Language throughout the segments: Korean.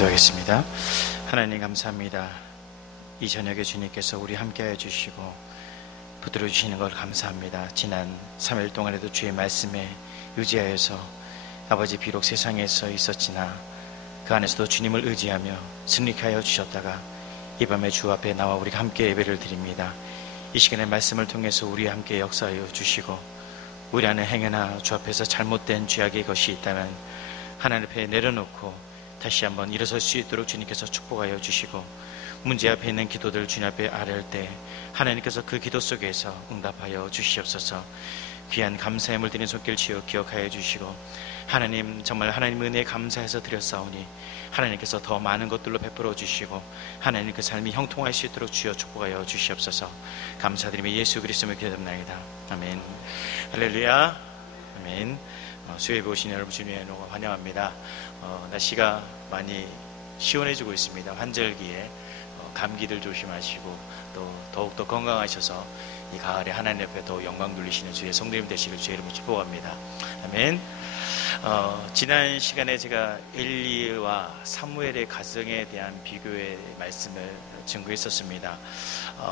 기도하겠습니다. 하나님 감사합니다. 이 저녁에 주님께서 우리 함께하여 주시고 붙들어 주시는 걸 감사합니다. 지난 3일 동안에도 주의 말씀에 의지하여서 아버지 비록 세상에서 있었지나 그 안에서도 주님을 의지하며 승리케 하여 주셨다가 이 밤에 주 앞에 나와 우리 함께 예배를 드립니다. 이 시간에 말씀을 통해서 우리 함께 역사하여 주시고 우리 안에 행여나 주 앞에서 잘못된 죄악의 것이 있다면 하나님 앞에 내려놓고 다시 한번 일어설 수 있도록 주님께서 축복하여 주시고 문제 앞에 있는 기도들 주님 앞에 아뢰을 때 하나님께서 그 기도 속에서 응답하여 주시옵소서. 귀한 감사의 물드린 손길 지어 기억하여 주시고 하나님 정말 하나님 은혜에 감사해서 드렸사오니 하나님께서 더 많은 것들로 베풀어 주시고 하나님 그 삶이 형통할 수 있도록 주여 축복하여 주시옵소서. 감사드리며 예수 그리스도의 기도합나이다. 아멘. 할렐루야. 아멘. 수요일에 오신 여러분 주님의 환영합니다. 날씨가 많이 시원해지고 있습니다. 환절기에 감기들 조심하시고 또 더욱더 건강하셔서 이 가을에 하나님 옆에 더 영광 돌리시는 주의 성도님 되시길 주의 이름으로 축복합니다. 아멘. 지난 시간에 제가 엘리와 사무엘의 가정에 대한 비교의 말씀을 증거했었습니다.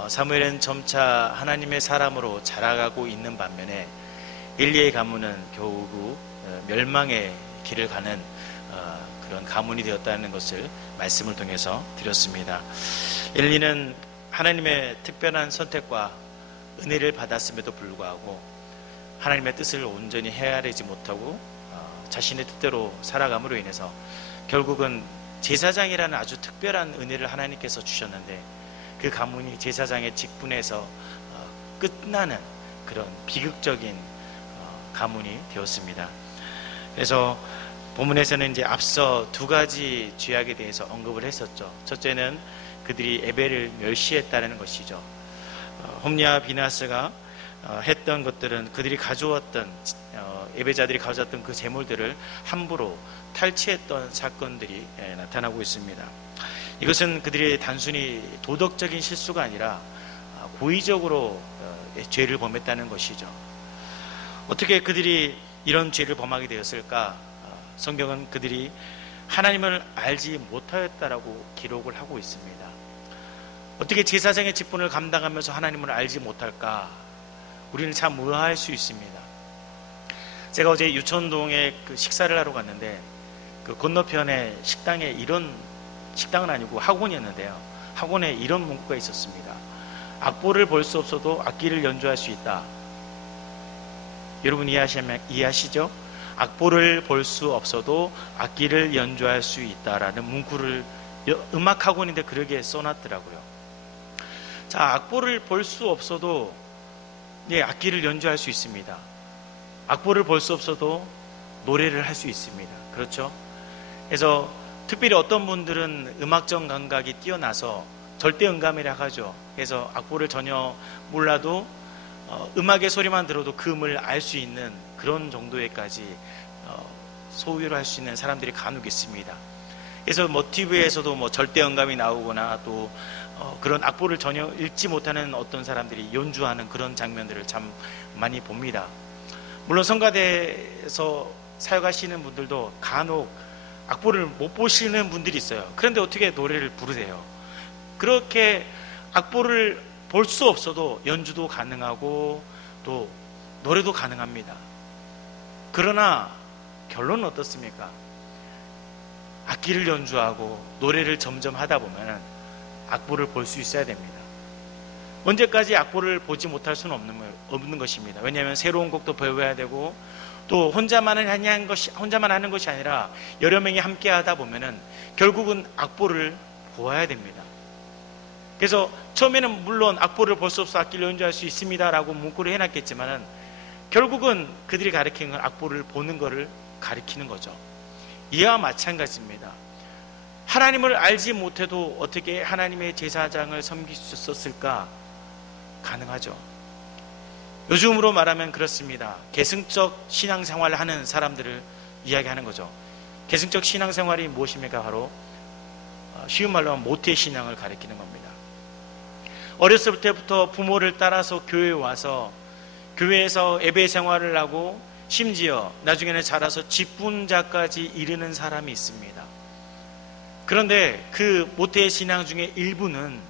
사무엘은 점차 하나님의 사람으로 자라가고 있는 반면에 엘리의 가문은 겨우 멸망의 길을 가는 그런 가문이 되었다는 것을 말씀을 통해서 드렸습니다. 엘리는 하나님의 특별한 선택과 은혜를 받았음에도 불구하고 하나님의 뜻을 온전히 헤아리지 못하고 자신의 뜻대로 살아감으로 인해서 결국은 제사장이라는 아주 특별한 은혜를 하나님께서 주셨는데 그 가문이 제사장의 직분에서 끝나는 그런 비극적인 가문이 되었습니다. 그래서 본문에서는 이제 앞서 두 가지 죄악에 대해서 언급을 했었죠. 첫째는 그들이 에벨을 멸시했다는 것이죠. 홈리와 비나스가 했던 것들은 그들이 가져왔던 예배자들이 가져왔던 그 제물들을 함부로 탈취했던 사건들이 나타나고 있습니다. 이것은 그들이 단순히 도덕적인 실수가 아니라 고의적으로 죄를 범했다는 것이죠. 어떻게 그들이 이런 죄를 범하게 되었을까? 성경은 그들이 하나님을 알지 못하였다라고 기록을 하고 있습니다. 어떻게 제사장의 직분을 감당하면서 하나님을 알지 못할까? 우리는 참 의아할 수 있습니다. 제가 어제 유천동에 그 식사를 하러 갔는데 그 건너편에 식당에 이런, 식당은 아니고 학원이었는데요, 학원에 이런 문구가 있었습니다. 악보를 볼 수 없어도 악기를 연주할 수 있다. 여러분 이해하시죠? 악보를 볼 수 없어도 악기를 연주할 수 있다라는 문구를 음악학원인데 그러게 써놨더라고요. 자, 악보를 볼 수 없어도 악기를 연주할 수 있습니다. 악보를 볼 수 없어도 노래를 할 수 있습니다. 그렇죠? 그래서 특별히 어떤 분들은 음악적 감각이 뛰어나서 절대음감이라고 하죠. 그래서 악보를 전혀 몰라도 음악의 소리만 들어도 그 음을 알 수 있는 그런 정도에까지 소유를 할 수 있는 사람들이 간혹 있습니다. 그래서 TV에서도 절대음감이 나오거나 또 그런 악보를 전혀 읽지 못하는 어떤 사람들이 연주하는 그런 장면들을 참 많이 봅니다. 물론 성가대에서 사역하시는 분들도 간혹 악보를 못 보시는 분들이 있어요. 그런데 어떻게 노래를 부르세요? 그렇게 악보를 볼 수 없어도 연주도 가능하고 또 노래도 가능합니다. 그러나 결론은 어떻습니까? 악기를 연주하고 노래를 점점 하다 보면 악보를 볼 수 있어야 됩니다. 언제까지 악보를 보지 못할 수는 없는 것입니다. 왜냐하면 새로운 곡도 배워야 되고 또 혼자만 하는 것이 아니라 여러 명이 함께 하다 보면 결국은 악보를 보아야 됩니다. 그래서 처음에는 물론 악보를 볼 수 없어 악기를 연주할 수 있습니다라고 문구를 해놨겠지만은 결국은 그들이 가리키는 건 악보를 보는 것을 가리키는 거죠. 이와 마찬가지입니다. 하나님을 알지 못해도 어떻게 하나님의 제사장을 섬길 수 있었을까? 가능하죠. 요즘으로 말하면 그렇습니다. 계승적 신앙생활을 하는 사람들을 이야기하는 거죠. 계승적 신앙생활이 무엇입니까? 바로 쉬운 말로 하면 모태신앙을 가리키는 겁니다. 어렸을 때부터 부모를 따라서 교회에 와서 교회에서 예배 생활을 하고 심지어 나중에는 자라서 직분자까지 이르는 사람이 있습니다. 그런데 그 모태의 신앙 중에 일부는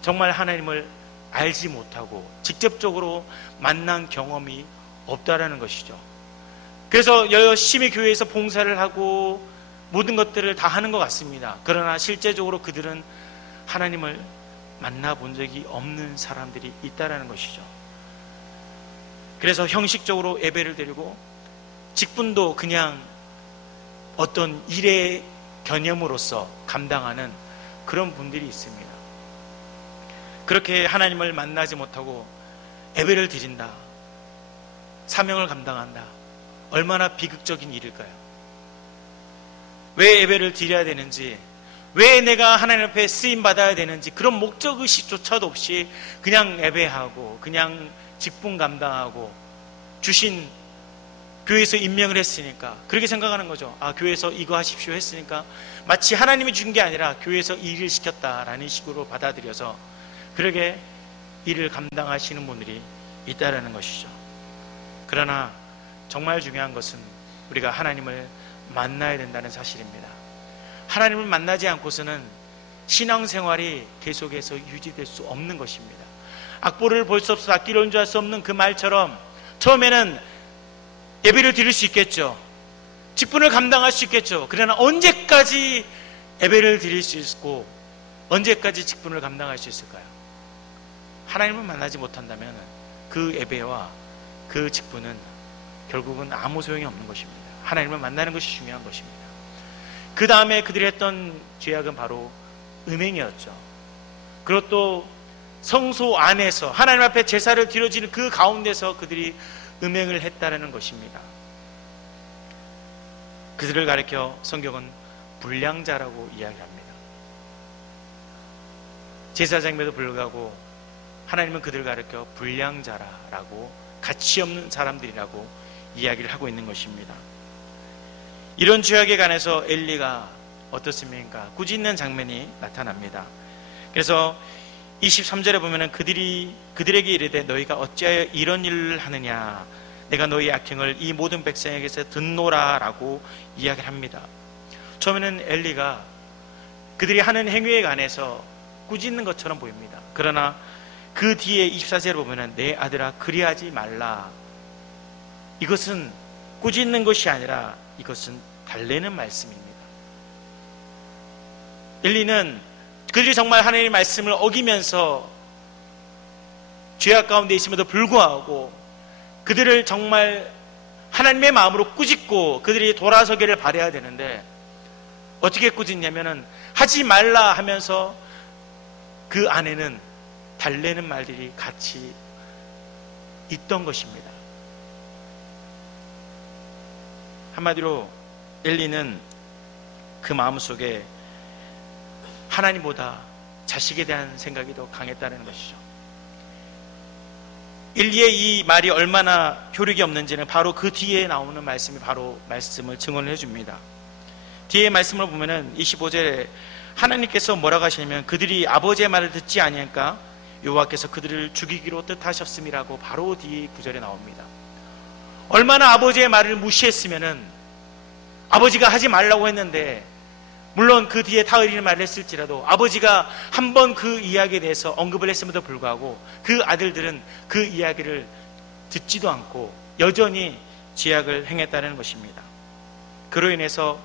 정말 하나님을 알지 못하고 직접적으로 만난 경험이 없다라는 것이죠. 그래서 열심히 교회에서 봉사를 하고 모든 것들을 다 하는 것 같습니다. 그러나 실제적으로 그들은 하나님을 만나본 적이 없는 사람들이 있다라는 것이죠. 그래서 형식적으로 예배를 드리고 직분도 그냥 어떤 일의 개념으로서 감당하는 그런 분들이 있습니다. 그렇게 하나님을 만나지 못하고 예배를 드린다, 사명을 감당한다, 얼마나 비극적인 일일까요? 왜 예배를 드려야 되는지, 왜 내가 하나님 앞에 쓰임받아야 되는지 그런 목적의식조차도 없이 그냥 예배하고 그냥 직분 감당하고 주신 교회에서 임명을 했으니까 그렇게 생각하는 거죠. 아, 교회에서 이거 하십시오 했으니까 마치 하나님이 준 게 아니라 교회에서 일을 시켰다라는 식으로 받아들여서 그렇게 일을 감당하시는 분들이 있다라는 것이죠. 그러나 정말 중요한 것은 우리가 하나님을 만나야 된다는 사실입니다. 하나님을 만나지 않고서는 신앙생활이 계속해서 유지될 수 없는 것입니다. 악보를 볼 수 없어 악기를 연주할 수 없는 그 말처럼 처음에는 예배를 드릴 수 있겠죠. 직분을 감당할 수 있겠죠. 그러나 언제까지 예배를 드릴 수 있고 언제까지 직분을 감당할 수 있을까요? 하나님을 만나지 못한다면 그 예배와 그 직분은 결국은 아무 소용이 없는 것입니다. 하나님을 만나는 것이 중요한 것입니다. 그 다음에 그들이 했던 죄악은 바로 음행이었죠. 그리고 또 성소 안에서 하나님 앞에 제사를 드려지는 그 가운데서 그들이 음행을 했다는 것입니다. 그들을 가리켜 성경은 불량자라고 이야기합니다. 제사장임에도 불구하고 하나님은 그들을 가리켜 불량자라고, 가치 없는 사람들이라고 이야기를 하고 있는 것입니다. 이런 죄악에 관해서 엘리가 어떻습니까? 꾸짖는 장면이 나타납니다. 그래서 23절에 보면은 그들에게 이르되 너희가 어찌하여 이런 일을 하느냐, 내가 너희 악행을 이 모든 백성에게서 듣노라라고 이야기를 합니다. 처음에는 엘리가 그들이 하는 행위에 관해서 꾸짖는 것처럼 보입니다. 그러나 그 뒤에 24절에 보면은 내 아들아 그리하지 말라, 이것은 꾸짖는 것이 아니라 이것은 달래는 말씀입니다. 엘리는 그들이 정말 하나님의 말씀을 어기면서 죄악 가운데 있음에도 불구하고 그들을 정말 하나님의 마음으로 꾸짖고 그들이 돌아서기를 바라야 되는데 어떻게 꾸짖냐면은 하지 말라 하면서 그 안에는 달래는 말들이 같이 있던 것입니다. 한마디로 엘리는 그 마음속에 하나님보다 자식에 대한 생각이 더 강했다는 것이죠. 엘리의 이 말이 얼마나 효력이 없는지는 바로 그 뒤에 나오는 말씀이 바로 말씀을 증언해 줍니다. 뒤에 말씀을 보면은 25절에 하나님께서 뭐라고 하시냐면 그들이 아버지의 말을 듣지 아니하니까 여호와께서 그들을 죽이기로 뜻하셨음이라고 바로 뒤에 구절에 나옵니다. 얼마나 아버지의 말을 무시했으면은, 아버지가 하지 말라고 했는데 물론 그 뒤에 타의리는 말을 했을지라도 아버지가 한번 그 이야기에 대해서 언급을 했음에도 불구하고 그 아들들은 그 이야기를 듣지도 않고 여전히 죄악을 행했다는 것입니다. 그로 인해서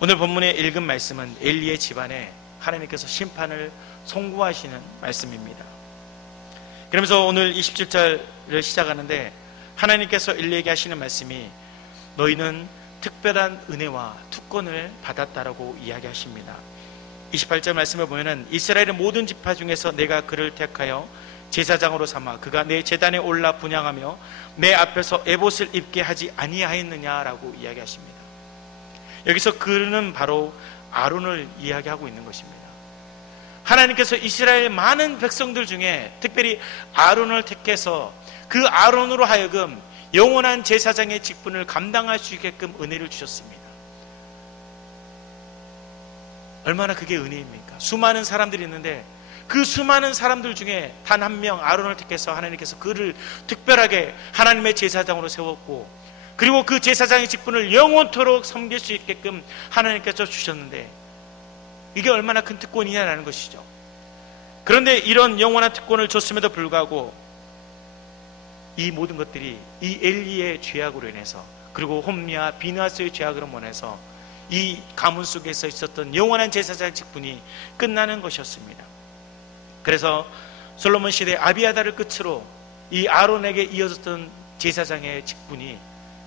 오늘 본문에 읽은 말씀은 엘리의 집안에 하나님께서 심판을 선고하시는 말씀입니다. 그러면서 오늘 27절을 시작하는데 하나님께서 엘리에게 하시는 말씀이 너희는 특별한 은혜와 특권을 받았다라고 이야기하십니다. 28절 말씀을 보면은 이스라엘의 모든 지파 중에서 내가 그를 택하여 제사장으로 삼아 그가 내 제단에 올라 분향하며 내 앞에서 에봇을 입게 하지 아니하였느냐라고 이야기하십니다. 여기서 그는 바로 아론을 이야기하고 있는 것입니다. 하나님께서 이스라엘 많은 백성들 중에 특별히 아론을 택해서 그 아론으로 하여금 영원한 제사장의 직분을 감당할 수 있게끔 은혜를 주셨습니다. 얼마나 그게 은혜입니까? 수많은 사람들이 있는데 그 수많은 사람들 중에 단 한 명 아론을 택해서 하나님께서 그를 특별하게 하나님의 제사장으로 세웠고 그리고 그 제사장의 직분을 영원토록 섬길 수 있게끔 하나님께서 주셨는데 이게 얼마나 큰 특권이냐라는 것이죠. 그런데 이런 영원한 특권을 줬음에도 불구하고 이 모든 것들이 이 엘리의 죄악으로 인해서, 그리고 홈리와 비느하스의 죄악으로 인해서 이 가문 속에서 있었던 영원한 제사장 직분이 끝나는 것이었습니다. 그래서 솔로몬 시대 아비아다를 끝으로 이 아론에게 이어졌던 제사장의 직분이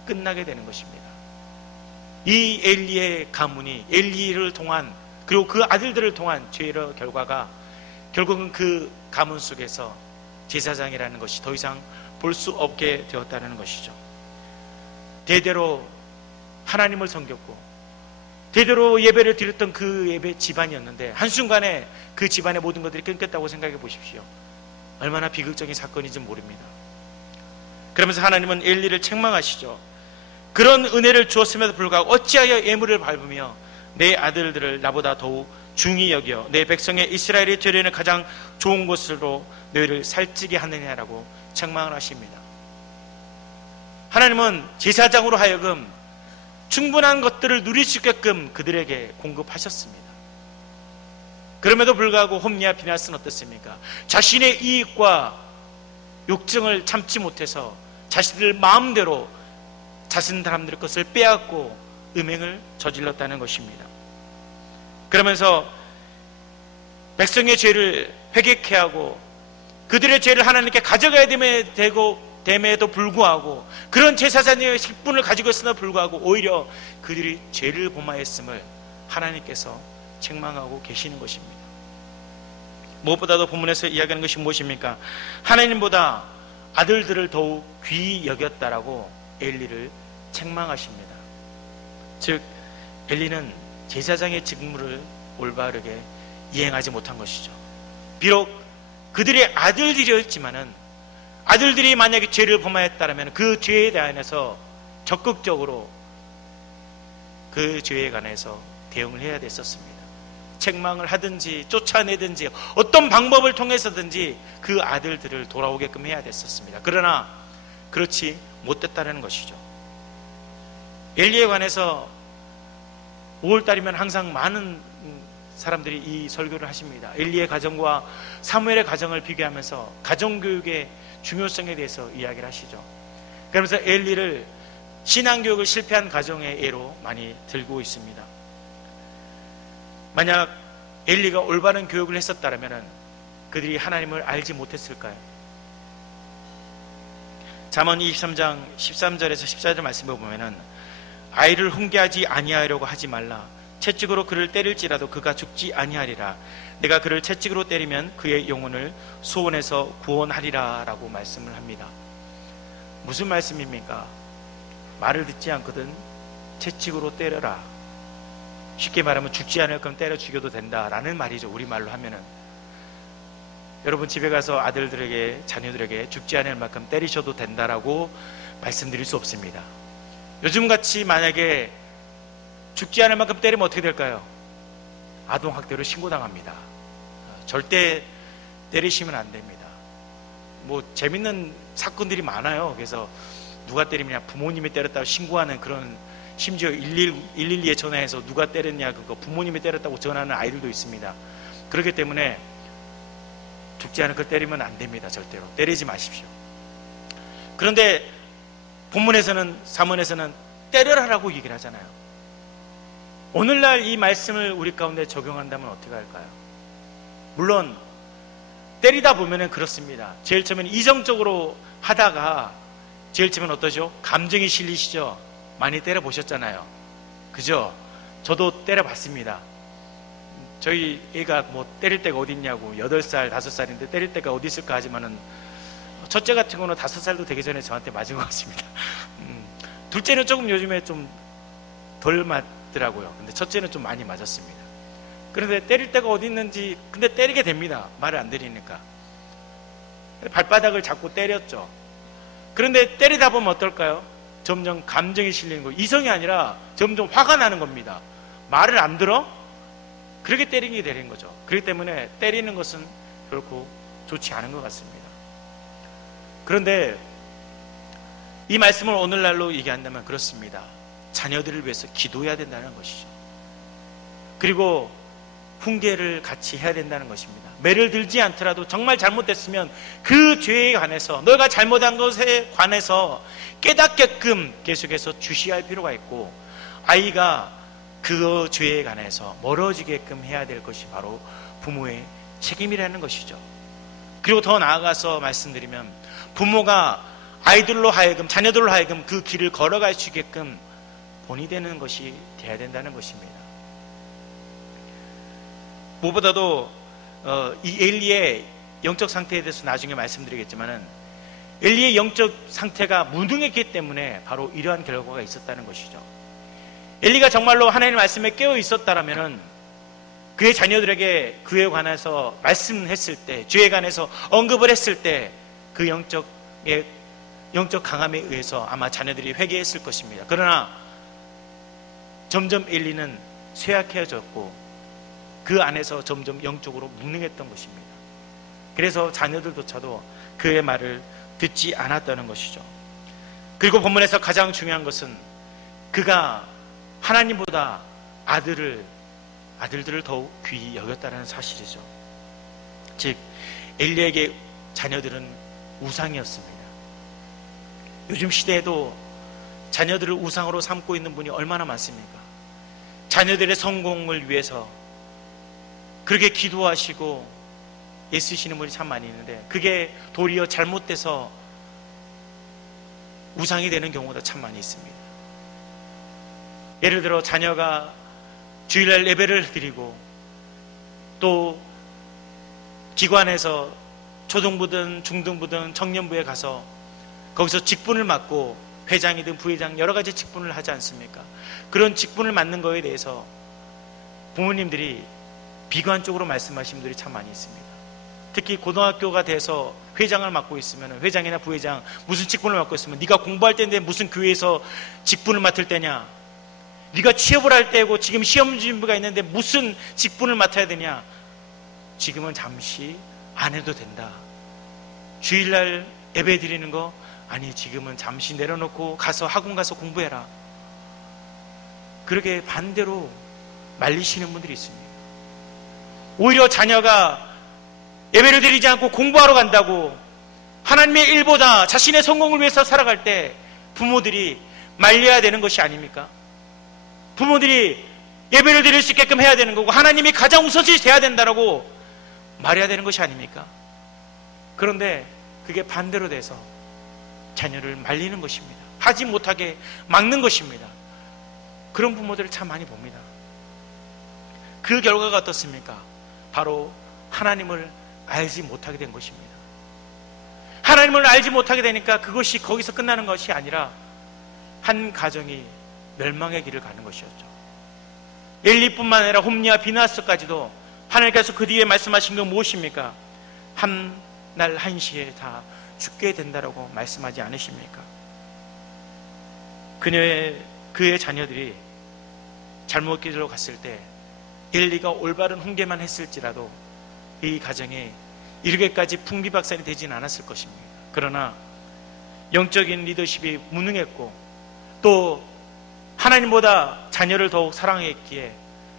끝나게 되는 것입니다. 이 엘리의 가문이 엘리를 통한, 그리고 그 아들들을 통한 죄의 결과가 결국은 그 가문 속에서 제사장이라는 것이 더 이상 볼 수 없게 되었다는 것이죠. 대대로 하나님을 섬겼고 대대로 예배를 드렸던 그 예배 집안이었는데 한순간에 그 집안의 모든 것들이 끊겼다고 생각해 보십시오. 얼마나 비극적인 사건인지 모릅니다. 그러면서 하나님은 엘리를 책망하시죠. 그런 은혜를 주었음에도 불구하고 어찌하여 예물을 밟으며 내 아들들을 나보다 더욱 중히 여겨 내 백성의 이스라엘이 되려는 가장 좋은 곳으로 너희를 살찌게 하느냐라고 책망을 하십니다. 하나님은 제사장으로 하여금 충분한 것들을 누릴 수 있게끔 그들에게 공급하셨습니다. 그럼에도 불구하고 홈리와 비느하스는 어떻습니까? 자신의 이익과 욕정을 참지 못해서 자신들 마음대로 자신 사람들의 것을 빼앗고 음행을 저질렀다는 것입니다. 그러면서 백성의 죄를 회개케 하고 그들의 죄를 하나님께 가져가야 됨에도 불구하고 그런 제사장의 직분을 가지고 있음에도 불구하고 오히려 그들이 죄를 범하였음을 하나님께서 책망하고 계시는 것입니다. 무엇보다도 본문에서 이야기하는 것이 무엇입니까? 하나님보다 아들들을 더욱 귀히 여겼다라고 엘리를 책망하십니다. 즉 엘리는 제사장의 직무를 올바르게 이행하지 못한 것이죠. 비록 그들의 아들들이었지만은 아들들이 만약에 죄를 범하였다면 그 죄에 대해서 적극적으로 그 죄에 관해서 대응을 해야 됐었습니다. 책망을 하든지 쫓아내든지 어떤 방법을 통해서든지 그 아들들을 돌아오게끔 해야 됐었습니다. 그러나 그렇지 못했다는 것이죠. 엘리에 관해서 5월달이면 항상 많은 사람들이 이 설교를 하십니다. 엘리의 가정과 사무엘의 가정을 비교하면서 가정교육의 중요성에 대해서 이야기를 하시죠. 그러면서 엘리를 신앙교육을 실패한 가정의 예로 많이 들고 있습니다. 만약 엘리가 올바른 교육을 했었다면 그들이 하나님을 알지 못했을까요? 잠언 23장 13절에서 14절 말씀을 보면은 아이를 훈계하지 아니하려고 하지 말라. 채찍으로 그를 때릴지라도 그가 죽지 아니하리라. 내가 그를 채찍으로 때리면 그의 영혼을 소원에서 구원하리라 라고 말씀을 합니다. 무슨 말씀입니까? 말을 듣지 않거든 채찍으로 때려라. 쉽게 말하면 죽지 않을 거면 때려 죽여도 된다라는 말이죠. 우리말로 하면은. 여러분 집에 가서 아들들에게 자녀들에게 죽지 않을 만큼 때리셔도 된다라고 말씀드릴 수 없습니다. 요즘같이 만약에 죽지 않을 만큼 때리면 어떻게 될까요? 아동학대로 신고당합니다. 절대 때리시면 안 됩니다. 뭐 재밌는 사건들이 많아요. 그래서 누가 때리냐 부모님이 때렸다고 신고하는 그런, 심지어 112에 전화해서 누가 때렸냐 그거 부모님이 때렸다고 전하는 아이들도 있습니다. 그렇기 때문에 죽지 않을 걸 때리면 안 됩니다. 절대로 때리지 마십시오. 그런데 본문에서는, 사문에서는 때려라라고 얘기를 하잖아요. 오늘날 이 말씀을 우리 가운데 적용한다면 어떻게 할까요? 물론 때리다 보면은 그렇습니다. 제일 처음에는 이성적으로 하다가 제일 처음에는 어떠죠? 감정이 실리시죠? 많이 때려보셨잖아요. 그죠? 저도 때려봤습니다. 저희 애가 뭐 때릴 데가 어디 있냐고 8살, 5살인데 때릴 데가 어디 있을까 하지만은 첫째 같은 경우는 5살도 되기 전에 저한테 맞은 것 같습니다. 둘째는 조금 요즘에 좀 덜 맞더라고요. 근데 첫째는 좀 많이 맞았습니다. 그런데 때릴 데가 어디 있는지, 근데 때리게 됩니다. 말을 안 들으니까. 발바닥을 잡고 때렸죠. 그런데 때리다 보면 어떨까요? 점점 감정이 실리는 거예요. 이성이 아니라 점점 화가 나는 겁니다. 말을 안 들어? 그렇게 때리게 되는 거죠. 그렇기 때문에 때리는 것은 결코 좋지 않은 것 같습니다. 그런데 이 말씀을 오늘날로 얘기한다면 그렇습니다. 자녀들을 위해서 기도해야 된다는 것이죠. 그리고 훈계를 같이 해야 된다는 것입니다. 매를 들지 않더라도 정말 잘못됐으면 그 죄에 관해서, 너가 잘못한 것에 관해서 깨닫게끔 계속해서 주시할 필요가 있고, 아이가 그 죄에 관해서 멀어지게끔 해야 될 것이 바로 부모의 책임이라는 것이죠. 그리고 더 나아가서 말씀드리면, 부모가 아이들로 하여금, 자녀들로 하여금 그 길을 걸어갈 수 있게끔 본이 되는 것이 되어야 된다는 것입니다. 무엇보다도 이 엘리의 영적 상태에 대해서 나중에 말씀드리겠지만은, 엘리의 영적 상태가 무능했기 때문에 바로 이러한 결과가 있었다는 것이죠. 엘리가 정말로 하나님의 말씀에 깨어 있었다라면은 그의 자녀들에게 그에 관해서 말씀했을 때, 죄에 관해서 언급을 했을 때 그 영적 강함에 의해서 아마 자녀들이 회개했을 것입니다. 그러나 점점 엘리는 쇠약해졌고 그 안에서 점점 영적으로 무능했던 것입니다. 그래서 자녀들조차도 그의 말을 듣지 않았다는 것이죠. 그리고 본문에서 가장 중요한 것은 그가 하나님보다 아들들을 더욱 귀히 여겼다는 사실이죠. 즉 엘리에게 자녀들은 우상이었습니다. 요즘 시대에도 자녀들을 우상으로 삼고 있는 분이 얼마나 많습니까? 자녀들의 성공을 위해서 그렇게 기도하시고 애쓰시는 분이 참 많이 있는데, 그게 도리어 잘못돼서 우상이 되는 경우가 참 많이 있습니다. 예를 들어 자녀가 주일날 예배를 드리고 또 기관에서 초등부든 중등부든 청년부에 가서 거기서 직분을 맡고 회장이든 부회장 여러 가지 직분을 하지 않습니까? 그런 직분을 맡는 거에 대해서 부모님들이 비관적으로 말씀하시는 분들이 참 많이 있습니다. 특히 고등학교가 돼서 회장을 맡고 있으면, 회장이나 부회장 무슨 직분을 맡고 있으면, 네가 공부할 때인데 무슨 교회에서 직분을 맡을 때냐, 네가 취업을 할 때고 지금 시험 준비가 있는데 무슨 직분을 맡아야 되냐, 지금은 잠시 안 해도 된다, 주일날 예배 드리는 거 아니 지금은 잠시 내려놓고 가서 학원 가서 공부해라, 그렇게 반대로 말리시는 분들이 있습니다. 오히려 자녀가 예배를 드리지 않고 공부하러 간다고 하나님의 일보다 자신의 성공을 위해서 살아갈 때 부모들이 말려야 되는 것이 아닙니까? 부모들이 예배를 드릴 수 있게끔 해야 되는 거고 하나님이 가장 우선시 돼야 된다라고 말해야 되는 것이 아닙니까? 그런데 그게 반대로 돼서 자녀를 말리는 것입니다. 하지 못하게 막는 것입니다. 그런 부모들을 참 많이 봅니다. 그 결과가 어떻습니까? 바로 하나님을 알지 못하게 된 것입니다. 하나님을 알지 못하게 되니까 그것이 거기서 끝나는 것이 아니라 한 가정이 멸망의 길을 가는 것이었죠. 엘리뿐만 아니라 홈리와 비나스까지도 하나님께서 그 뒤에 말씀하신 건 무엇입니까? 한 날 한시에 다 죽게 된다라고 말씀하지 않으십니까? 그의 자녀들이 잘못 길로 갔을 때 엘리가 올바른 훈계만 했을지라도 이 가정에 이렇게까지 풍비박산이 되지는 않았을 것입니다. 그러나 영적인 리더십이 무능했고 또 하나님보다 자녀를 더욱 사랑했기에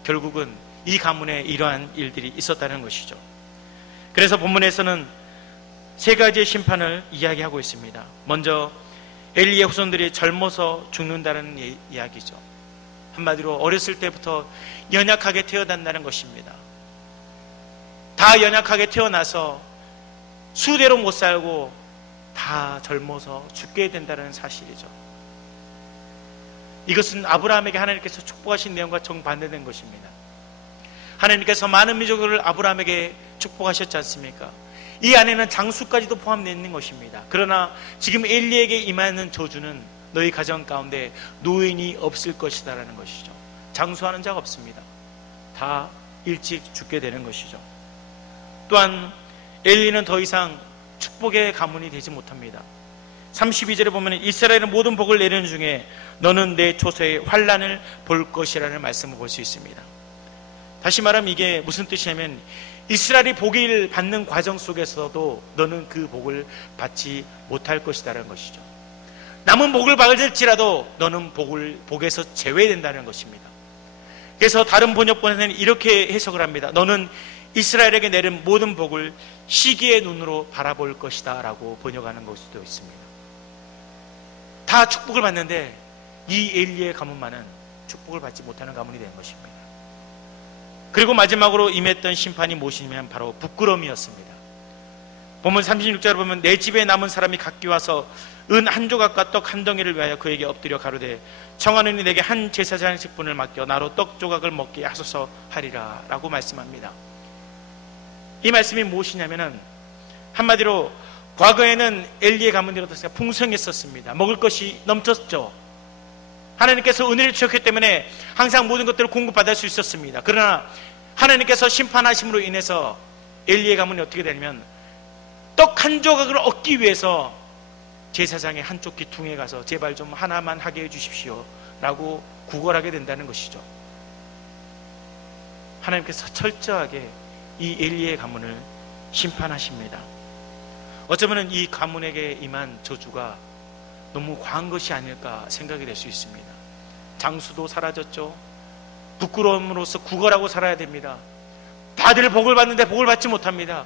결국은 이 가문에 이러한 일들이 있었다는 것이죠. 그래서 본문에서는 세 가지의 심판을 이야기하고 있습니다. 먼저 엘리의 후손들이 젊어서 죽는다는 이야기죠. 한마디로 어렸을 때부터 연약하게 태어난다는 것입니다. 다 연약하게 태어나서 수대로 못 살고 다 젊어서 죽게 된다는 사실이죠. 이것은 아브라함에게 하나님께서 축복하신 내용과 정반대된 것입니다. 하나님께서 많은 민족을 아브라함에게 축복하셨지 않습니까? 이 안에는 장수까지도 포함되어 있는 것입니다. 그러나 지금 엘리에게 임하는 저주는 너희 가정 가운데 노인이 없을 것이다 라는 것이죠. 장수하는 자가 없습니다. 다 일찍 죽게 되는 것이죠. 또한 엘리는 더 이상 축복의 가문이 되지 못합니다. 32절에 보면 이스라엘은 모든 복을 내리는 중에 너는 내 초소의 환난을 볼 것이라는 말씀을 볼 수 있습니다. 다시 말하면 이게 무슨 뜻이냐면 이스라엘이 복을 받는 과정 속에서도 너는 그 복을 받지 못할 것이다라는 것이죠. 남은 복을 받을지라도 너는 복에서 제외된다는 것입니다. 그래서 다른 번역본에는 이렇게 해석을 합니다. 너는 이스라엘에게 내린 모든 복을 시기의 눈으로 바라볼 것이다 라고 번역하는 것도 있습니다. 다 축복을 받는데 이 엘리의 가문만은 축복을 받지 못하는 가문이 된 것입니다. 그리고 마지막으로 임했던 심판이 무엇이냐면 바로 부끄러움이었습니다. 본문 36절을 보면 내 집에 남은 사람이 각기 와서 은 한 조각과 떡 한 덩이를 위하여 그에게 엎드려 가로되 청하노니 내게 한 제사장씩 분을 맡겨 나로 떡 조각을 먹게 하소서 하리라 라고 말씀합니다. 이 말씀이 무엇이냐면은 한마디로 과거에는 엘리의 가문들이 어떻습니까? 풍성했었습니다. 먹을 것이 넘쳤죠. 하나님께서 은혜를 주셨기 때문에 항상 모든 것들을 공급받을 수 있었습니다. 그러나 하나님께서 심판하심으로 인해서 엘리의 가문이 어떻게 되냐면 떡 한 조각을 얻기 위해서 제사장의 한쪽 귀퉁이에 가서 제발 좀 하나만 하게 해주십시오 라고 구걸하게 된다는 것이죠. 하나님께서 철저하게 이 엘리의 가문을 심판하십니다. 어쩌면 이 가문에게 임한 저주가 너무 과한 것이 아닐까 생각이 될 수 있습니다. 장수도 사라졌죠. 부끄러움으로써 구걸하고 살아야 됩니다. 다들 복을 받는데 복을 받지 못합니다.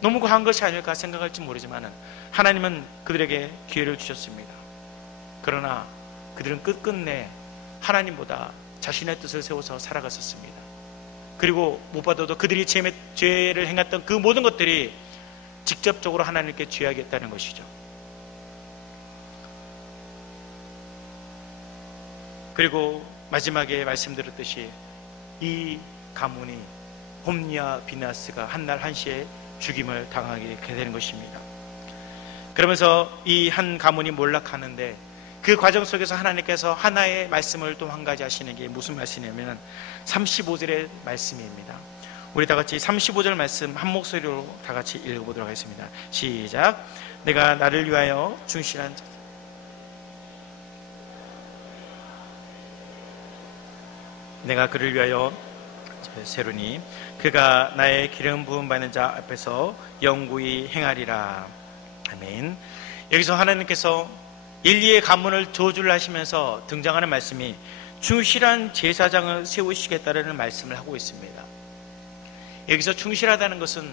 너무 과한 것이 아닐까 생각할지 모르지만 하나님은 그들에게 기회를 주셨습니다. 그러나 그들은 끝끝내 하나님보다 자신의 뜻을 세워서 살아갔었습니다. 그리고 무엇보다도 그들이 죄를 행했던 그 모든 것들이 직접적으로 하나님께 죄하겠다는 것이죠. 그리고 마지막에 말씀드렸듯이 이 가문이 홈니와 비나스가 한날 한시에 죽임을 당하게 되는 것입니다. 그러면서 이 한 가문이 몰락하는데 그 과정 속에서 하나님께서 하나의 말씀을 또 한 가지 하시는 게 무슨 말씀이냐면 35절의 말씀입니다. 우리 다 같이 35절 말씀 한 목소리로 다 같이 읽어보도록 하겠습니다. 시작. 내가 나를 위하여 충실한 자 내가 그를 위하여 세르니 그가 나의 기름 부음 받는 자 앞에서 영구히 행하리라. 아멘. 여기서 하나님께서 엘리의 가문을 저주를 하시면서 등장하는 말씀이 충실한 제사장을 세우시겠다는 말씀을 하고 있습니다. 여기서 충실하다는 것은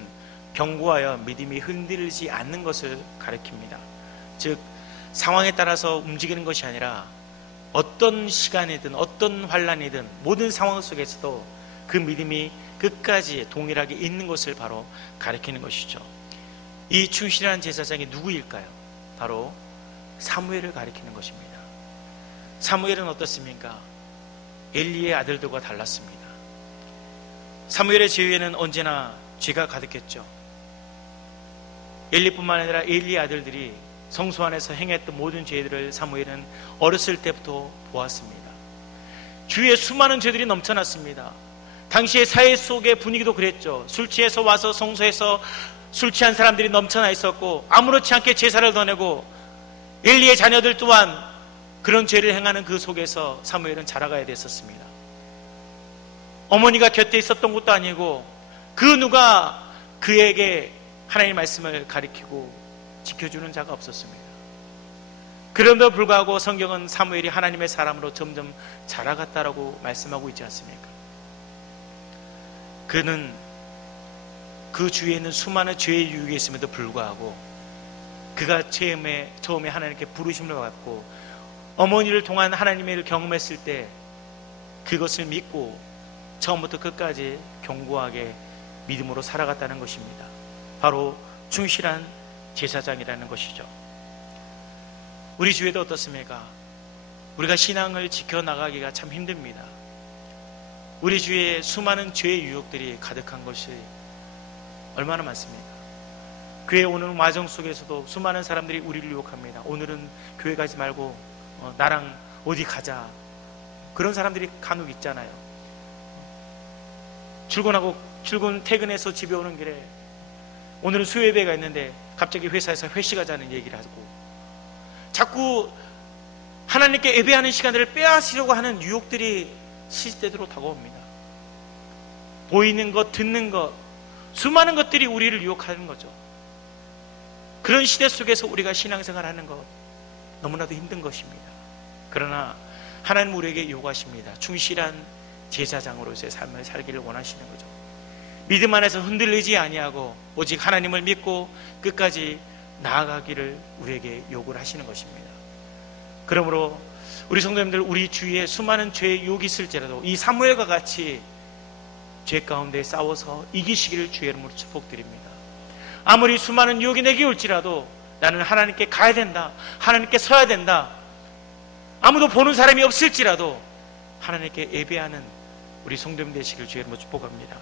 견고하여 믿음이 흔들리지 않는 것을 가리킵니다. 즉 상황에 따라서 움직이는 것이 아니라 어떤 시간이든 어떤 환란이든 모든 상황 속에서도 그 믿음이 끝까지 동일하게 있는 것을 바로 가리키는 것이죠. 이 충실한 제사장이 누구일까요? 바로 사무엘을 가리키는 것입니다. 사무엘은 어떻습니까? 엘리의 아들들과 달랐습니다. 사무엘의 죄에는 언제나 죄가 가득했죠. 엘리뿐만 아니라 엘리의 아들들이 성소 안에서 행했던 모든 죄들을 사무엘은 어렸을 때부터 보았습니다. 주위에 수많은 죄들이 넘쳐났습니다. 당시의 사회 속의 분위기도 그랬죠. 술 취해서 와서 성소에서 술 취한 사람들이 넘쳐나 있었고 아무렇지 않게 제사를 더 내고 엘리의 자녀들 또한 그런 죄를 행하는 그 속에서 사무엘은 자라가야 됐었습니다. 어머니가 곁에 있었던 것도 아니고 그 누가 그에게 하나님의 말씀을 가리키고 지켜주는 자가 없었습니다. 그럼에도 불구하고 성경은 사무엘이 하나님의 사람으로 점점 자라갔다라고 말씀하고 있지 않습니까? 그는 그 주위에 있는 수많은 죄의 유혹이 있음에도 불구하고 그가 처음에 하나님께 부르심을 받고 어머니를 통한 하나님의 일을 경험했을 때 그것을 믿고 처음부터 끝까지 견고하게 믿음으로 살아갔다는 것입니다. 바로 충실한 제사장이라는 것이죠. 우리 주위에도 어떻습니까? 우리가 신앙을 지켜나가기가 참 힘듭니다. 우리 주위에 수많은 죄의 유혹들이 가득한 것이 얼마나 많습니까? 교회에 오는 과정 속에서도 수많은 사람들이 우리를 유혹합니다. 오늘은 교회 가지 말고 나랑 어디 가자. 그런 사람들이 간혹 있잖아요. 퇴근해서 집에 오는 길에 오늘은 수요예배가 있는데 갑자기 회사에서 회식하자는 얘기를 하고 자꾸 하나님께 예배하는 시간들을 빼앗으려고 하는 유혹들이 시시때대로 다가옵니다. 보이는 것, 듣는 것, 수많은 것들이 우리를 유혹하는 거죠. 그런 시대 속에서 우리가 신앙생활하는 것 너무나도 힘든 것입니다. 그러나 하나님 우리에게 요구하십니다. 충실한 제사장으로서의 삶을 살기를 원하시는 거죠. 믿음 안에서 흔들리지 아니하고 오직 하나님을 믿고 끝까지 나아가기를 우리에게 요구를 하시는 것입니다. 그러므로 우리 성도님들, 우리 주위에 수많은 죄의 유혹이 있을지라도 이 사무엘과 같이 죄 가운데 싸워서 이기시기를 주의 이름으로 축복드립니다. 아무리 수많은 유혹이 내게 올지라도 나는 하나님께 가야 된다, 하나님께 서야 된다, 아무도 보는 사람이 없을지라도 하나님께 예배하는 우리 성도님 되시길 주의 이름으로 축복합니다.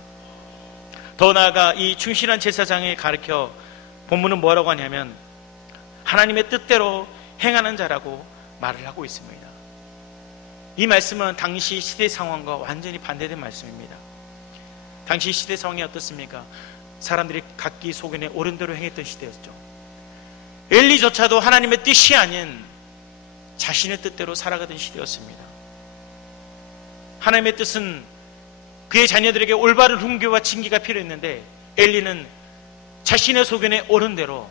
더 나아가 이 충실한 제사장에 가르쳐 본문은 뭐라고 하냐면 하나님의 뜻대로 행하는 자라고 말을 하고 있습니다. 이 말씀은 당시 시대 상황과 완전히 반대된 말씀입니다. 당시 시대 상황이 어떻습니까? 사람들이 각기 소견에 옳은 대로 행했던 시대였죠. 엘리조차도 하나님의 뜻이 아닌 자신의 뜻대로 살아가던 시대였습니다. 하나님의 뜻은 그의 자녀들에게 올바른 훈계와 징계가 필요했는데 엘리는 자신의 소견에 옳은 대로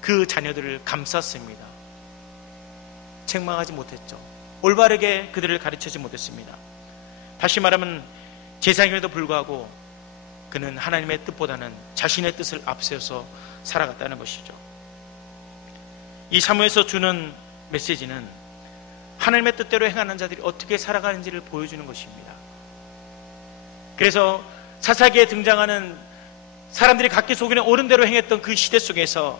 그 자녀들을 감쌌습니다. 책망하지 못했죠. 올바르게 그들을 가르치지 못했습니다. 다시 말하면 제사장임에도 불구하고 그는 하나님의 뜻보다는 자신의 뜻을 앞세워서 살아갔다는 것이죠. 이 사무에서 주는 메시지는 하나님의 뜻대로 행하는 자들이 어떻게 살아가는지를 보여주는 것입니다. 그래서 사사기에 등장하는 사람들이 각기 소견에 옳은 대로 행했던 그 시대 속에서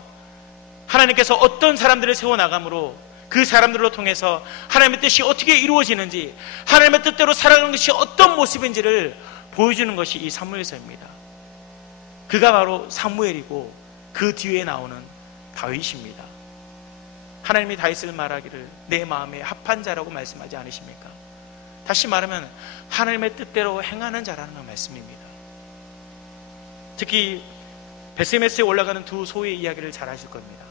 하나님께서 어떤 사람들을 세워나감으로 그 사람들로 통해서 하나님의 뜻이 어떻게 이루어지는지, 하나님의 뜻대로 살아가는 것이 어떤 모습인지를 보여주는 것이 이 사무엘서입니다. 그가 바로 사무엘이고 그 뒤에 나오는 다윗입니다. 하나님이 다윗을 말하기를 내 마음에 합한 자라고 말씀하지 않으십니까? 다시 말하면 하나님의 뜻대로 행하는 자라는 말씀입니다. 특히 베세메스에 올라가는 두 소의 이야기를 잘 아실 겁니다.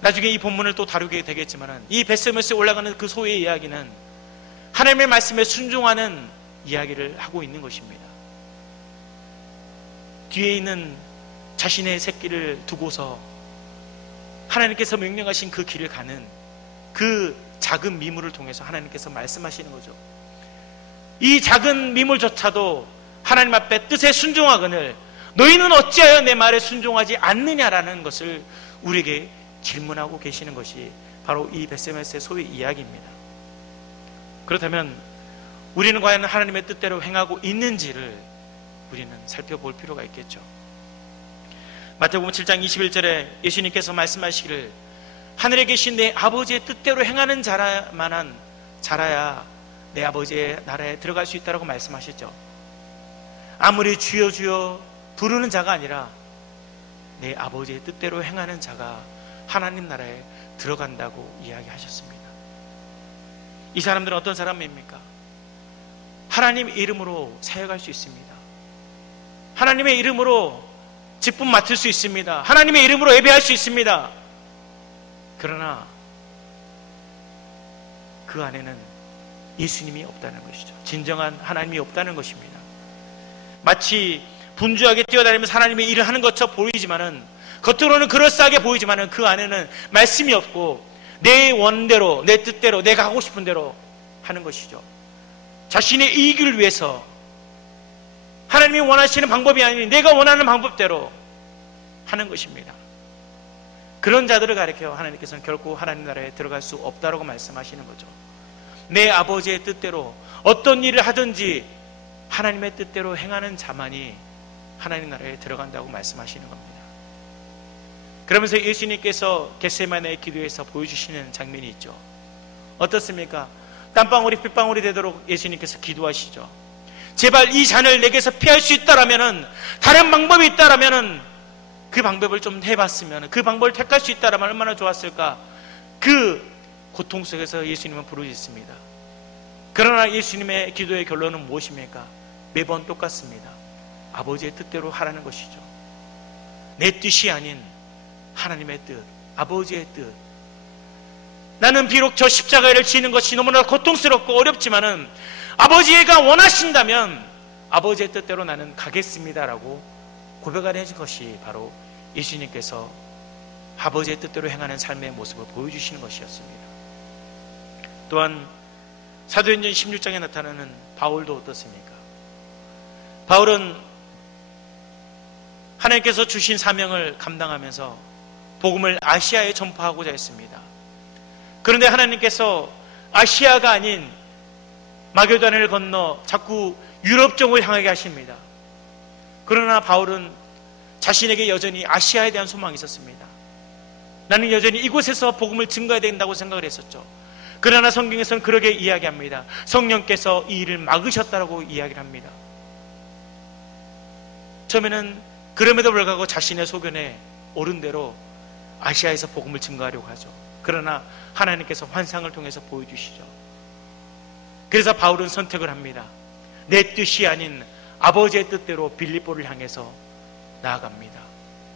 나중에 이 본문을 또 다루게 되겠지만 이 베세메스에 올라가는 그 소의 이야기는 하나님의 말씀에 순종하는 이야기를 하고 있는 것입니다. 뒤에 있는 자신의 새끼를 두고서 하나님께서 명령하신 그 길을 가는 그 작은 미물을 통해서 하나님께서 말씀하시는 거죠. 이 작은 미물조차도 하나님 앞에 뜻에 순종하거늘 너희는 어찌하여 내 말에 순종하지 않느냐라는 것을 우리에게 질문하고 계시는 것이 바로 이 베세메스의 소의 이야기입니다. 그렇다면 우리는 과연 하나님의 뜻대로 행하고 있는지를 우리는 살펴볼 필요가 있겠죠. 마태복음 7장 21절에 예수님께서 말씀하시기를 하늘에 계신 내 아버지의 뜻대로 행하는 자라만한 자라야 내 아버지의 나라에 들어갈 수 있다고 말씀하시죠. 아무리 주여 주여 부르는 자가 아니라 내 아버지의 뜻대로 행하는 자가 하나님 나라에 들어간다고 이야기하셨습니다. 이 사람들은 어떤 사람입니까? 하나님의 이름으로 사역할 수 있습니다. 하나님의 이름으로 직분 맡을 수 있습니다. 하나님의 이름으로 예배할 수 있습니다. 그러나 그 안에는 예수님이 없다는 것이죠. 진정한 하나님이 없다는 것입니다. 마치 분주하게 뛰어다니면서 하나님의 일을 하는 것처럼 보이지만은, 겉으로는 그럴싸하게 보이지만은 그 안에는 말씀이 없고 내 원대로, 내 뜻대로, 내가 하고 싶은 대로 하는 것이죠. 자신의 이익을 위해서 하나님이 원하시는 방법이 아닌 내가 원하는 방법대로 하는 것입니다. 그런 자들을 가리켜 하나님께서는 결코 하나님 나라에 들어갈 수 없다고 말씀하시는 거죠. 내 아버지의 뜻대로 어떤 일을 하든지 하나님의 뜻대로 행하는 자만이 하나님 나라에 들어간다고 말씀하시는 겁니다. 그러면서 예수님께서 겟세마네의 기도에서 보여주시는 장면이 있죠. 어떻습니까? 땀방울이 핏방울이 되도록 예수님께서 기도하시죠. 제발 이 잔을 내게서 피할 수 있다라면은, 다른 방법이 있다라면은 그 방법을 좀 해봤으면, 그 방법을 택할 수 있다라면 얼마나 좋았을까. 그 고통 속에서 예수님은 부르짖습니다. 그러나 예수님의 기도의 결론은 무엇입니까? 매번 똑같습니다. 아버지의 뜻대로 하라는 것이죠. 내 뜻이 아닌 하나님의 뜻, 아버지의 뜻. 나는 비록 저 십자가를 지는 것이 너무나 고통스럽고 어렵지만은 아버지가 원하신다면 아버지의 뜻대로 나는 가겠습니다라고 고백하는 것이 바로 예수님께서 아버지의 뜻대로 행하는 삶의 모습을 보여주시는 것이었습니다. 또한 사도행전 16장에 나타나는 바울도 어떻습니까? 바울은 하나님께서 주신 사명을 감당하면서 복음을 아시아에 전파하고자 했습니다. 그런데 하나님께서 아시아가 아닌 마게도냐를 건너 자꾸 유럽 쪽을 향하게 하십니다. 그러나 바울은 자신에게 여전히 아시아에 대한 소망이 있었습니다. 나는 여전히 이곳에서 복음을 증거해야 된다고 생각을 했었죠. 그러나 성경에서는 그렇게 이야기합니다. 성령께서 이 일을 막으셨다고 이야기를 합니다. 처음에는 그럼에도 불구하고 자신의 소견에 옳은 대로 아시아에서 복음을 증거하려고 하죠. 그러나 하나님께서 환상을 통해서 보여주시죠. 그래서 바울은 선택을 합니다. 내 뜻이 아닌 아버지의 뜻대로 빌립보를 향해서 나아갑니다.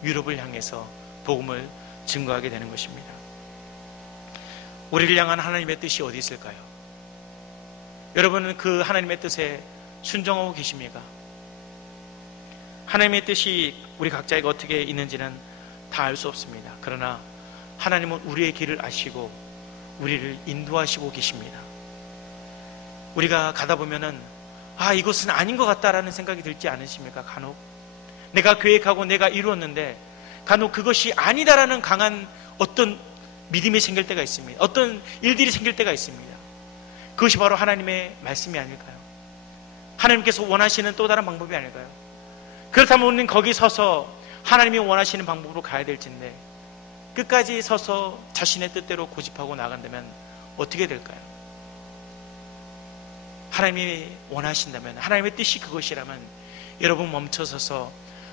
유럽을 향해서 복음을 증거하게 되는 것입니다. 우리를 향한 하나님의 뜻이 어디 있을까요? 여러분은 그 하나님의 뜻에 순종하고 계십니까? 하나님의 뜻이 우리 각자에게 어떻게 있는지는 다 알 수 없습니다. 그러나 하나님은 우리의 길을 아시고 우리를 인도하시고 계십니다. 우리가 가다 보면은 이것은 아닌 것 같다라는 생각이 들지 않으십니까? 간혹 내가 계획하고 내가 이루었는데 간혹 그것이 아니다라는 강한 어떤 믿음이 생길 때가 있습니다. 어떤 일들이 생길 때가 있습니다. 그것이 바로 하나님의 말씀이 아닐까요? 하나님께서 원하시는 또 다른 방법이 아닐까요? 그렇다면 우리는 거기 서서 하나님이 원하시는 방법으로 가야 될텐데 끝까지 서서 자신의 뜻대로 고집하고 나간다면 어떻게 될까요? 하나님이 원하신다면, 하나님의 뜻이 그것이라면 여러분 멈춰서서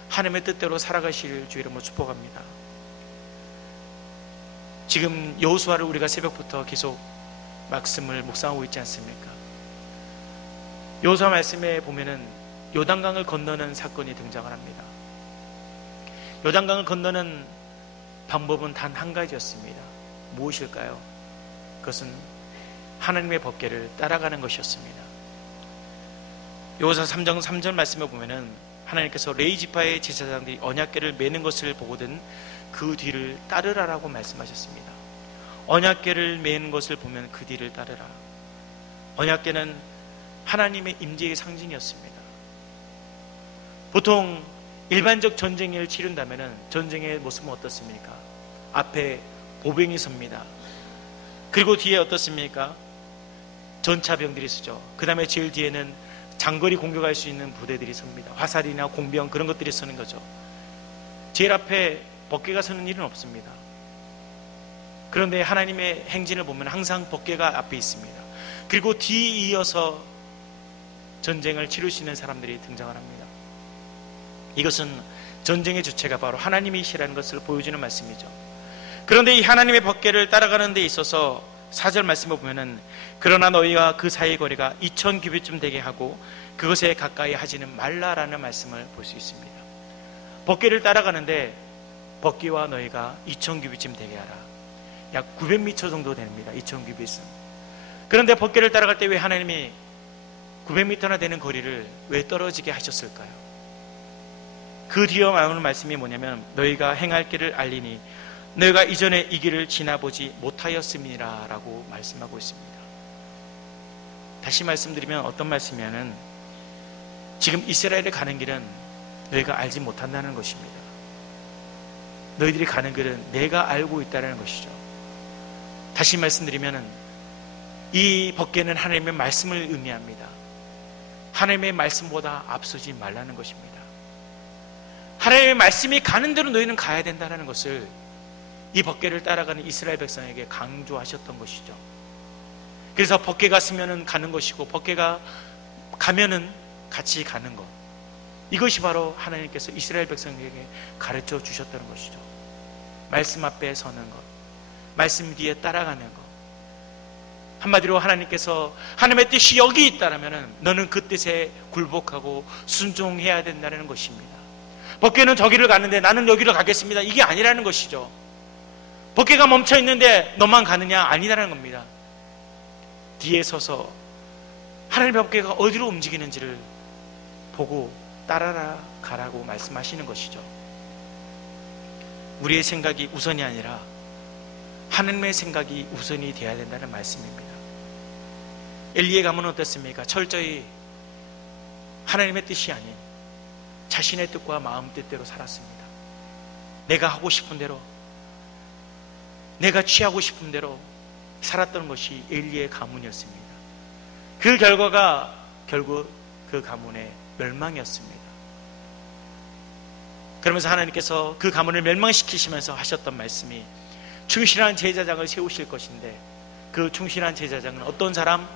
하나님의 뜻대로 살아가실 주 이름으로 축복합니다. 지금 여호수아를 우리가 새벽부터 계속 말씀을 묵상하고 있지 않습니까? 여호수아 말씀에 보면은 요단강을 건너는 사건이 등장을 합니다. 요단강을 건너는 방법은 단 한 가지였습니다. 무엇일까요? 그것은 하나님의 법궤를 따라가는 것이었습니다. 여호수아 3장 3절 말씀에 보면은 하나님께서 레위지파의 제사장들이 언약궤를 매는 것을 보거든 그 뒤를 따르라라고 말씀하셨습니다. 언약궤를 매는 것을 보면 그 뒤를 따르라. 언약궤는 하나님의 임재의 상징이었습니다. 보통 일반적 전쟁을 치른다면 전쟁의 모습은 어떻습니까? 앞에 보병이 섭니다. 그리고 뒤에 어떻습니까? 전차병들이 서죠. 그 다음에 제일 뒤에는 장거리 공격할 수 있는 부대들이 섭니다. 화살이나 공병 그런 것들이 서는 거죠. 제일 앞에 법궤가 서는 일은 없습니다. 그런데 하나님의 행진을 보면 항상 법궤가 앞에 있습니다. 그리고 뒤에 이어서 전쟁을 치를 수 있는 사람들이 등장을 합니다. 이것은 전쟁의 주체가 바로 하나님이시라는 것을 보여주는 말씀이죠. 그런데 이 하나님의 법궤를 따라가는 데 있어서 4절 말씀을 보면은 그러나 너희가 그 사이의 거리가 2000규빗쯤 되게 하고 그것에 가까이 하지는 말라라는 말씀을 볼 수 있습니다. 법궤를 따라가는데 법궤와 너희가 2000규빗쯤 되게 하라. 약 900m 정도 됩니다. 2000규빗은. 그런데 법궤를 따라갈 때 왜 하나님이 900m나 되는 거리를 왜 떨어지게 하셨을까요? 그 뒤에 나오는 말씀이 뭐냐면 너희가 행할 길을 알리니 너희가 이전에 이 길을 지나보지 못하였음이라 라고 말씀하고 있습니다. 다시 말씀드리면 어떤 말씀이냐면 지금 이스라엘이 가는 길은 너희가 알지 못한다는 것입니다. 너희들이 가는 길은 내가 알고 있다는 것이죠. 다시 말씀드리면 이 법궤는 하나님의 말씀을 의미합니다. 하나님의 말씀보다 앞서지 말라는 것입니다. 하나님의 말씀이 가는 대로 너희는 가야 된다는 것을 이 법궤를 따라가는 이스라엘 백성에게 강조하셨던 것이죠. 그래서 법궤가 쓰면은 가는 것이고 법궤가 가면은 같이 가는 것, 이것이 바로 하나님께서 이스라엘 백성에게 가르쳐 주셨다는 것이죠. 말씀 앞에 서는 것, 말씀 뒤에 따라가는 것. 한마디로 하나님께서 하나님의 뜻이 여기 있다라면은 너는 그 뜻에 굴복하고 순종해야 된다는 것입니다. 법궤는 저기를 가는데 나는 여기를 가겠습니다, 이게 아니라는 것이죠. 법궤가 멈춰 있는데 너만 가느냐? 아니라는 겁니다. 뒤에 서서 하나님의 법궤가 어디로 움직이는지를 보고 따라라 가라고 말씀하시는 것이죠. 우리의 생각이 우선이 아니라 하나님의 생각이 우선이 되어야 된다는 말씀입니다. 엘리의 가문은 어떻습니까? 철저히 하나님의 뜻이 아닌 자신의 뜻과 마음 뜻대로 살았습니다. 내가 하고 싶은 대로, 내가 취하고 싶은 대로 살았던 것이 엘리의 가문이었습니다. 그 결과가 결국 그 가문의 멸망이었습니다. 그러면서 하나님께서 그 가문을 멸망시키시면서 하셨던 말씀이 충실한 제사장을 세우실 것인데, 그 충실한 제사장은 어떤 사람?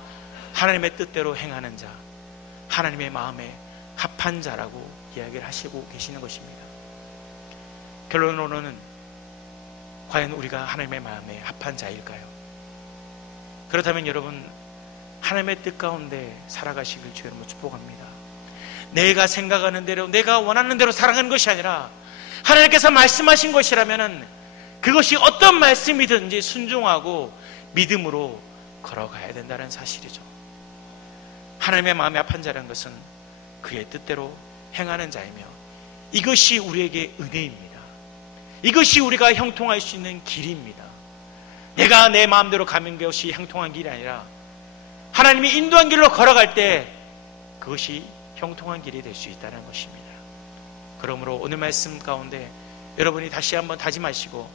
하나님의 뜻대로 행하는 자, 하나님의 마음에 합한 자라고 이야기를 하시고 계시는 것입니다. 결론으로는 과연 우리가 하나님의 마음에 합한 자일까요? 그렇다면 여러분, 하나님의 뜻 가운데 살아가시길 주의 이름으로 축복합니다. 내가 생각하는 대로, 내가 원하는 대로 살아가는 것이 아니라 하나님께서 말씀하신 것이라면 그것이 어떤 말씀이든지 순종하고 믿음으로 걸어가야 된다는 사실이죠. 하나님의 마음에 합한 자라는 것은 그의 뜻대로 행하는 자이며, 이것이 우리에게 은혜입니다. 이것이 우리가 형통할 수 있는 길입니다. 내가 내 마음대로 가는 것이 형통한 길이 아니라 하나님이 인도한 길로 걸어갈 때 그것이 형통한 길이 될 수 있다는 것입니다. 그러므로 오늘 말씀 가운데 여러분이 다시 한번 다짐하시고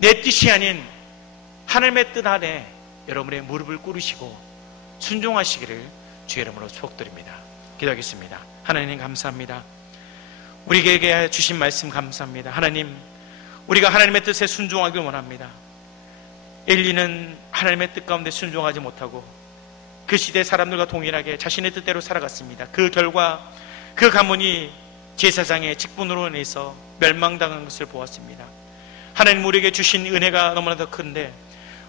내 뜻이 아닌 하나님의 뜻 안에 여러분의 무릎을 꿇으시고 순종하시기를 주의 이름으로 축복드립니다. 기도하겠습니다. 하나님 감사합니다. 우리에게 주신 말씀 감사합니다. 하나님, 우리가 하나님의 뜻에 순종하길 원합니다. 엘리는 하나님의 뜻 가운데 순종하지 못하고 그 시대 사람들과 동일하게 자신의 뜻대로 살아갔습니다. 그 결과 그 가문이 제사장의 직분으로 인해서 멸망당한 것을 보았습니다. 하나님, 우리에게 주신 은혜가 너무나 더 큰데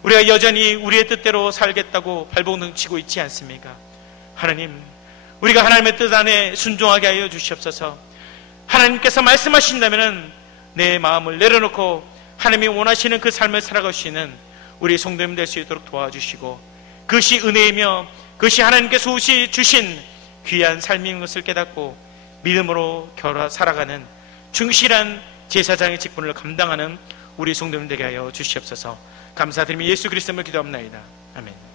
우리가 여전히 우리의 뜻대로 살겠다고 발버둥 치고 있지 않습니까? 하나님, 우리가 하나님의 뜻 안에 순종하게 하여 주시옵소서. 하나님께서 말씀하신다면 내 마음을 내려놓고 하나님이 원하시는 그 삶을 살아갈 수 있는 우리 성도님 될 수 있도록 도와주시고, 그것이 은혜이며 그것이 하나님께서 주신 귀한 삶인 것을 깨닫고 믿음으로 살아가는 충실한 제사장의 직분을 감당하는 우리 성도님 되게 하여 주시옵소서. 감사드리며 예수 그리스도를 기도합나이다. 아멘.